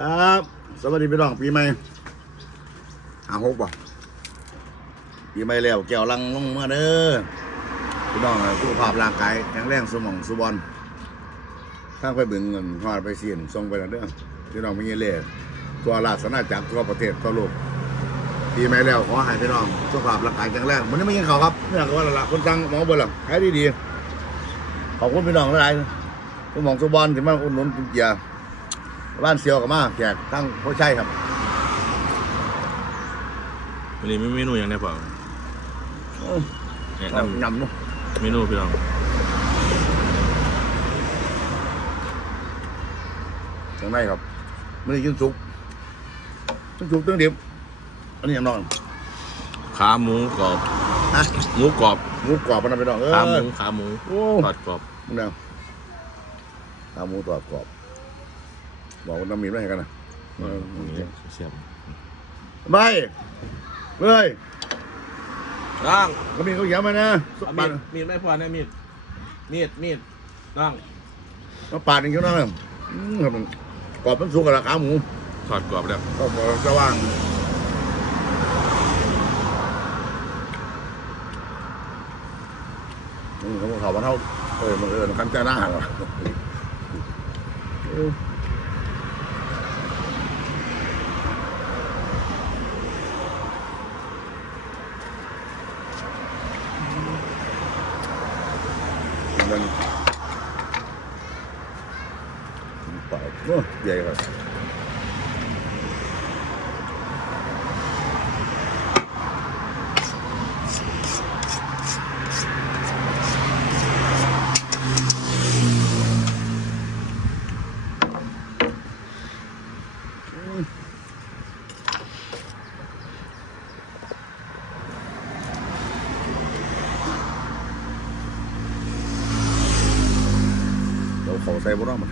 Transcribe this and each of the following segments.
ครับ สวัสดีพี่น้องปีใหม่หาหกบ่ปีใหม่แล้วแก้วลังลงมาเด้อพี่น้องสุขภาพร่างกายแข็งแรงสมองสุบอลทางไปบึงเงินทอดไปเสียนส่งไปแล้วเด้อพี่น้องม่เงี้ยเลยตัวราชนาจักตัวประเทศทั่วโลกปีใหม่แล้วขอให้พี่น้องสุขภาพร่างกายแข็งแรงวันนี้ไม่กินข้าครับเนี่ยก็ว่าละคนสั่งหมอเบอร์ละขายดีๆขอบคุณพี่น้องหลายๆสมองสุบอลที่มาอุดหนุนกินเกียร์ บ้านเซียวกับมาแจกตั้งพ่อใช่ครับวันนี้มีเมนูอย่างไรเปล่าแนะนยำเนาะำเมนูพี่น้องทางในครับไม่ได้กินสุกกินสุกตั้งเดียบอันนี้ยังนอนขาหมูกรอบฮะหมูกรอบหมูกรอบมันนะไปน้องเออขาหมูขาหมูโอ้ทอดกรอบมึงเนี่ยขาหมูตัวกรอบ บอกว่าน้ำมีไม่ให้กันนะเออนี่เสียบไม่เฮ้ยร่างก็มีเขาเขียนมานะปามีดดมีดไม่พอนะมีดมีดมีดร่างมาปาดอย่างเงี้ยนะอืมครับมันกรอบมันสุกกับราขาหมูทอดกรอบแล้วก็บอกจะว่างอืมเขาบอกเขาว่าเท่าเออมันเออมันคันใจหน้าเหรอ เออมันเปล่าโอ้ใหญ่ครับ ส่บ่รอมัน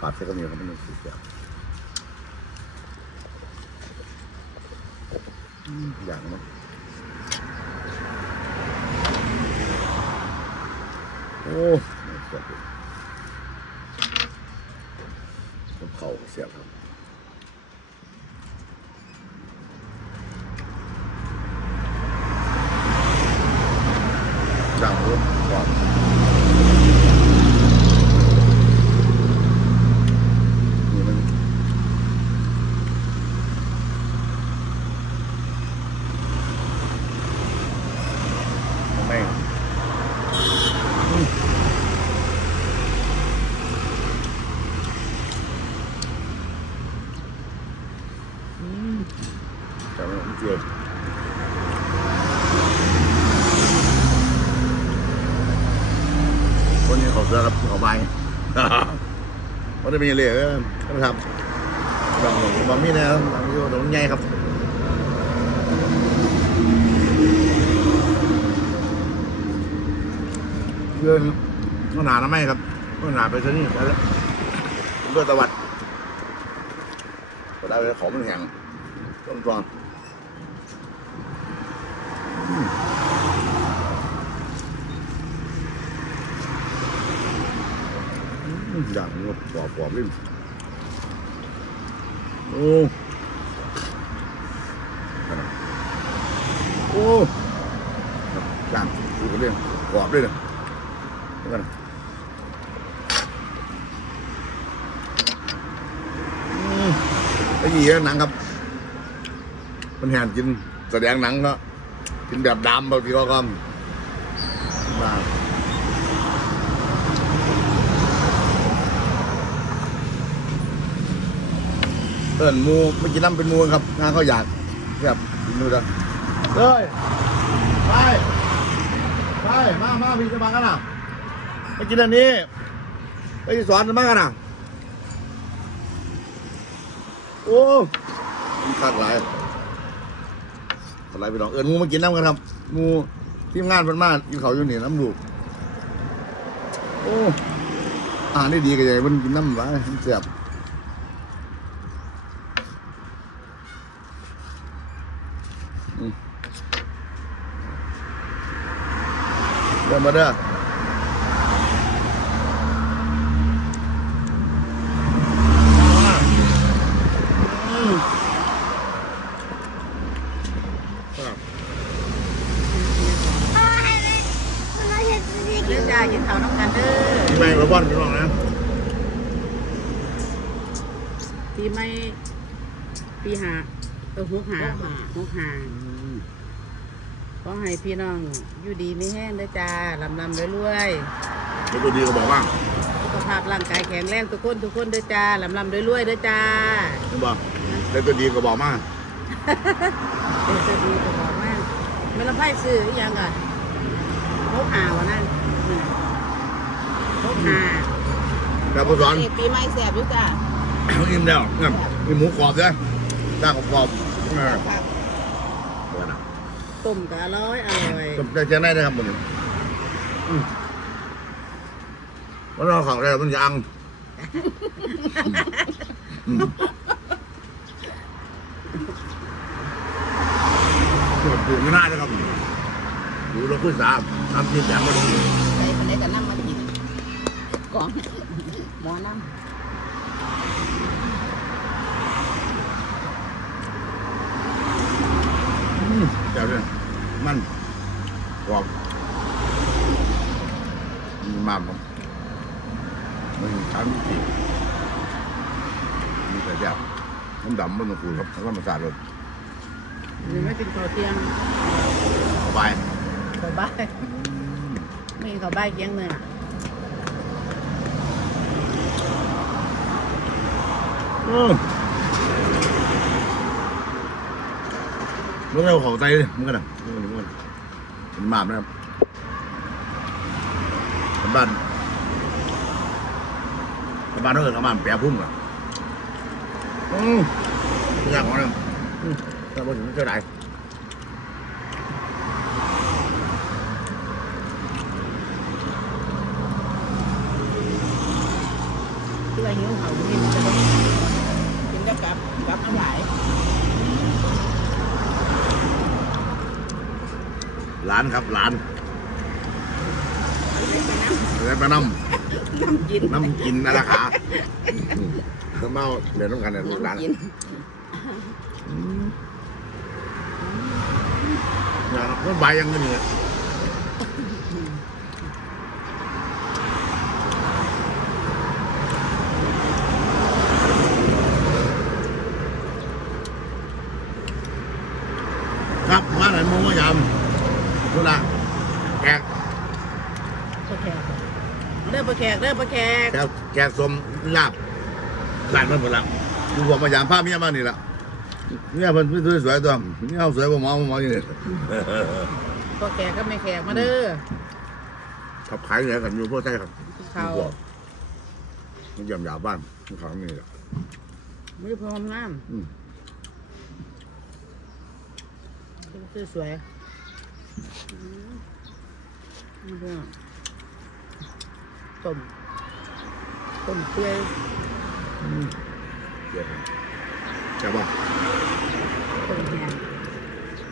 ปาดใส่ก็มีครับมันสุดยอดอืมอย่างนั้นโอ้เสียบเลยเขาเสียบครับ ดังรุ่นก่อนนี่มันไม่อืมอืมแต่ไม่เจียว คนนี้เขาเสือกับเขาใบวันนี้เป็นยังไงเออครับบางบางมีนะครับบางมีโดนใหญ่ครับเรื่องก็หนาหนะไม่ครับก็หนาไปซะนี่แล้วเพื่อตะวัดก็ได้ไปของมันแห้งต้นตอน อย่างงดกรอบกรอบลิ้นโอ้โอ้ย่างดูกันเรื่องกรอบด้วยนะดูกันไอ้ยี่หนังครับ มันแหนกินแสดงหนังก็กินแบบดำแบางทีก็ก็มา เอินหมูไม่กินน้ำเป็นมูครับงานเขาอยากแบบดูนะเฮ้ยไปไปมามาพี่จะมากันนะไปกินอันนี้ไปสอนจะมากันนะโอ้มันขาดหลายขาดหลายพี่น้องเอินหมูมากินน้ำกันครับหมูทีมงานเพิ่นมากินเขาอยู่นี่น้ำลูกโอ้อาหารนี่ดีกันใหญ่มันกินน้ำหลายมันแซ่บ เดินมาเด้ออืมครับเด้อจ้ากินข้าวน้ำกันเด้อปีใหม่มาบ้านพี่น้องนะปีใหม่ปีหา เออหกหา หกหาขอให้พี่น้องอยู่ดีไม่แห้งเด้อจ้าลำลำรวยแล้วตัวดีก็บอกว่าๆสุขภาพร่างกายแข็งแรงทุกคนทุกคนเด้อจ้าลำลำรวยๆเด้อจ้าคุณบอกแล้วตัวดีก็บอกมาเด็กจะดีก็บอกว่าไม่ละไพ่ซื้ออีหยังก่อนหกหาวะนั่นอืมหกหาแล้วผู้สอนปีใหม่แสบอยู่จ้า อิ่มแล้วเนี่ยมีหมูกรอบด้วย จ้างกรอบๆเออเดี๋ยวนะต้มก็อร่อยอร่อยจบได้แค่ไหนนะครับผมวันเราของเราต้องยังอืมปวดปวดไม่น่านะครับดูเราขึ้นสามทำกินแจงมาดูใส่คนได้กับน้ำมากินกล่องหมอน้ เจ้าเนี่ยมันกรอบมีมากผมไม่มีชั้นมีมีแต่แยบน้ำดำมันต้องคูครับแล้วก็มาสาดเลยำหรือไม่กินข้าวเที่ยงสบายข้าวบ่ายไม่กินข้าวบ่ายเกี้ยงเนื้ออืม มันเอาของใจเลยมันกันนะมันกันมันเป็นหมามนะครับเป็นบ้านเป็นบ้านเท่ากับบ้านแปรพุ่มเหรออืมอยากของเนี่ยอืมแต่พอถึงเท่าไหร่ที่ว่าหิวเขากินจะต้กินกับกับกับน้ำไหล หลานครับหลานเอาเล็กไปน้แล้วมาน้ำน้ำกินำน้ำกินนะราคาอืมเมาเดี๋ยวต้องกันเนี่ยลูกหลานน้ำกินอย่างก็ใบยังไม่เนี่ยครับว่าไหนมงว่ายำคุณละแขก ปลาแขกเด้อ ปลาแขกเด้อปลาแขกแขกแขกสมลาบหลานมันหมดละดูผมมายามผ้าเมียมากนี่ละเนี่ยมันไม่สวยๆตัวเนี่ยเอาสวยกว่าหมอหมออยู่นี่ปลาแขกก็ไม่แขกมาเด้อขับขายเหนือกันอยู่พวกใช่ครับเขามันยำยาบ้านมันของนี่แหละไม่ได้พร้อมน้อืมำคือสวยอืมนี่เด้อต้ม ต้มเปื่อยเดี๋ยวจับป่ะต้มแห้ง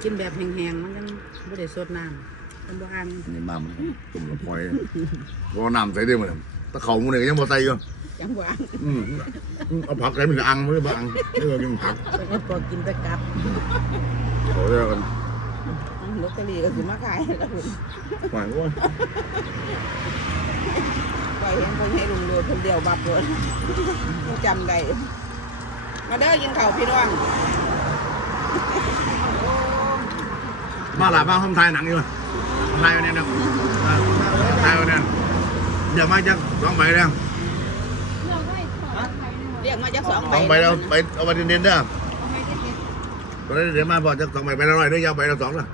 กินแบบแห้งๆมันกันไม่ได้สดน้ำมันบ่อันนี่มามันตุ่มละพอยรอน้ำใส่ได้หมดตะเขาหมันเนี่ยยังบ่ใส่อยู่จังหวะอืมเอาผักใส่มันจะอังไม่ได้บอังไม่ได้กินผักแต่ก็พอกินแต่กับเขาเรียกกันลอตเตอรี่ก็คือมาขายแล้วคุณหวานว่าปล่ อยเห็นคนให้ลุงรวยคนเดียวบับเลยจำได้มาเด้อกินข้าวพี่น้องมาหลาบ้างห้องถ่ายหนังอยู่ถ่ายวันนี้นะถ่ายวันนี้เดี๋ยวมาจากสองใบแล้วเรียกมาจากสองสองใบแล้วไปเอาไปเด่นๆเด้อตอนนี้เดี๋ยวมาบอกจากสองใบไปละร้อยได้ยาวใบละสองละ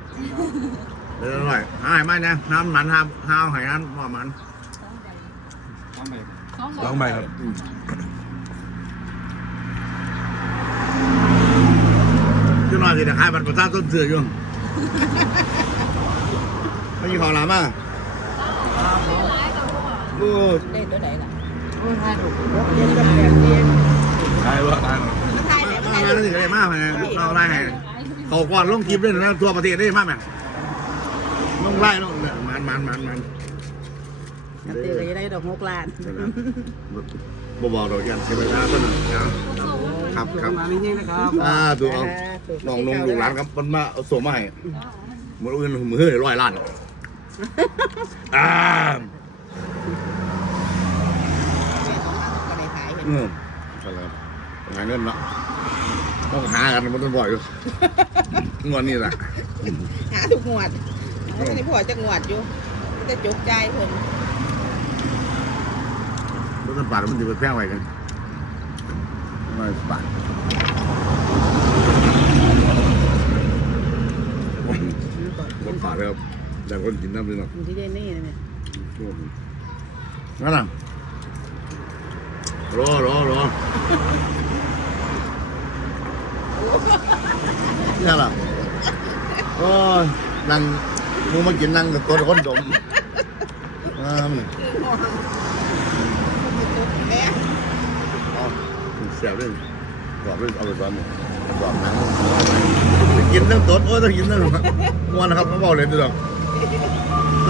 ไปละร้อยหายไม่นะน้ำมันห้ามห้าวหายน้ำหม้อมัน สองใบครับจุนอนสิเดี๋ยวขายบัตรประชาชนเสืออยู่ไม่มีของหลามาโอ้ได้ตัวไหนล่ะโอ้ยห้าหกเจ็ดกับแปดเจ็ดใช่ว่าทางมาถ่ายเลยมาถ่ายมาแล้วสิได้มากไงเราไล่ให้เขาก่อนลงคลิปด้วยนะทั่วประเทศได้มากไหมลงไล่ลงเนี่ยมันมันมัน มันอันตีก็จะได้ดอกหกล้านบ่บอกดอกยันเสียเวลาต้นครับครับมานี่นะครับอ่าดูเอาน้องนงลูกหลานครับมันมาเอาส่งมาให้มืออื่นมือร้อยล้านอ่าก็ได้ขายเห็นอืมใช่แล้วหาเงินเนาะต้องหากันมันต้องบ่อยอยู่งวดนี้แหละหาทุกงวดเขาไม่ได้พอจะงวดอยู่จะจุกใจเพิ่น รถน้ำปลามันจะไปแพงไว้กันไม่ปาดรถปาดเลยครับแต่คนกินน้ำเลยเนาะมันที่ได้นี่นะเนี่ยนั่นน่ะรอรอรอนี่ล่ะโอ้ยนั่งมึงมากินนั่งกับตัวคนดมอ่า มันเอาเสียบเลยกรอบเลยเอาไปซ้อนเนี่ยกรอบหนังกินทั้งตดโอ้ยต้องกินทั้งม้วนนะครับเขาบอกเลยทีเดียว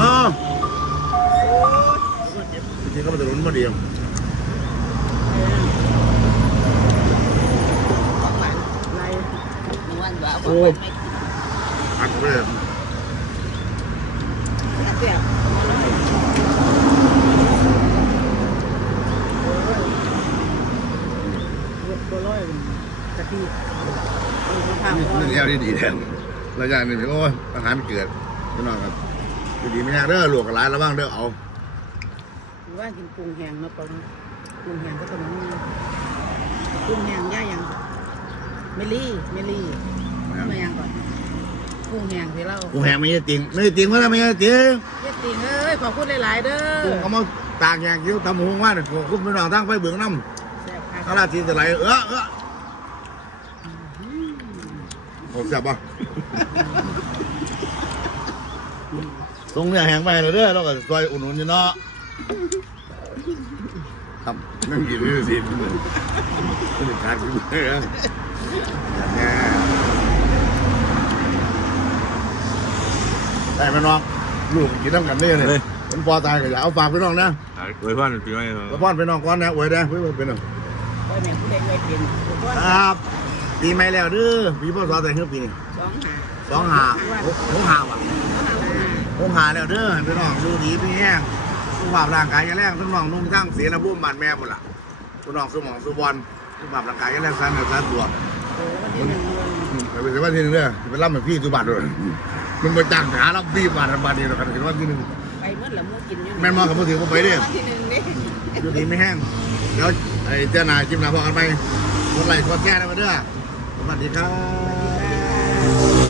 อ๋อจริงๆก็มาถึงรุ่นมาเดียวไรวันว่าโอ้อัดไปเลยเสียบบัวลอย กะทิเออข้าวนี่ร้อนนี่แอลที่ดีแทนแล้วอย่างนี้โอ้ยอาหารเกิดพี่น้องครับดีไม่ยากเด้อหลวกกับร้านระวังเด้อเอาว่ากินกุ้งแห้งเนาะปะเนาะกุ้งแห้งก็ต้องมีกุ้งแห้งย่ายังเมลี่เมลี่มายังก่อนกุ้งแห้งที่เรากูแหงไม่ใช่จริงไม่ใช่จริงว่าไม่ใช่จริงเฮ็ดติงเอ้ยขอบคุณหลายๆเด้กูอเขามาตากแยงคิ้วทำหงว่าเนี่ยกูพี่น้องทั้งไปเบื้องน้ำแซ่บคักข้าราชทีจะไหลเออเออ ผมจับป่ะตรงเนี้ยแหงไปเลยเด้อเราก็ซอยอุ่นๆอยู่เนาะครับนั่งกินนี่สิเหมือนเป็นการกินเลยนะแง่ได้ไหมน้องลูกกินน้ำกันได้เลยเป็นปอตายก็อย่าเอาฝากพี่น้องนะอวยพรปีใหม่แล้วพ่อนพี่น้องก่อนนะอวยนะเพื่อนเป็นหนึ่งโอ้ยแม่ผู้ใดไว้เป็นผู้คนครับ ปีใหม่แล้วเด้อปีพศแต่เฮือปีนี้สองหาสองหาหกหกหาว่ะหกหาแล้วเด้อพี่น้องดูดีพี่แห้งสุขภาพร่างกายแข็งแรงทั้งน้องนุ่มทั้งเสียระบุมบานแม่หมดล่ะพี่น้องสมองสุบอลสุขภาพร่างกายแข็งแรงสั้นเนื้อสั้นตัวโอ้วันที่หนึ่งเดือนอืมไปเป็นวันที่หนึ่งเด้อไปรับเหมือนพี่สุบัติด้วยมึงไปจ้างหารับพี่บาทบาทเดียวกันถึงวันที่หนึ่งไปเมื่อละมูกินอยู่แม่นมอกับมือถือผมไปเด้อวันที่หนึ่งนี่ดูดีไม่แห้งเดี๋ยวไอ้เจ้านายจิ้มหน้าพอกันไปกดไลค์กดแชร์ได้มาเด้อส วัสดีครับ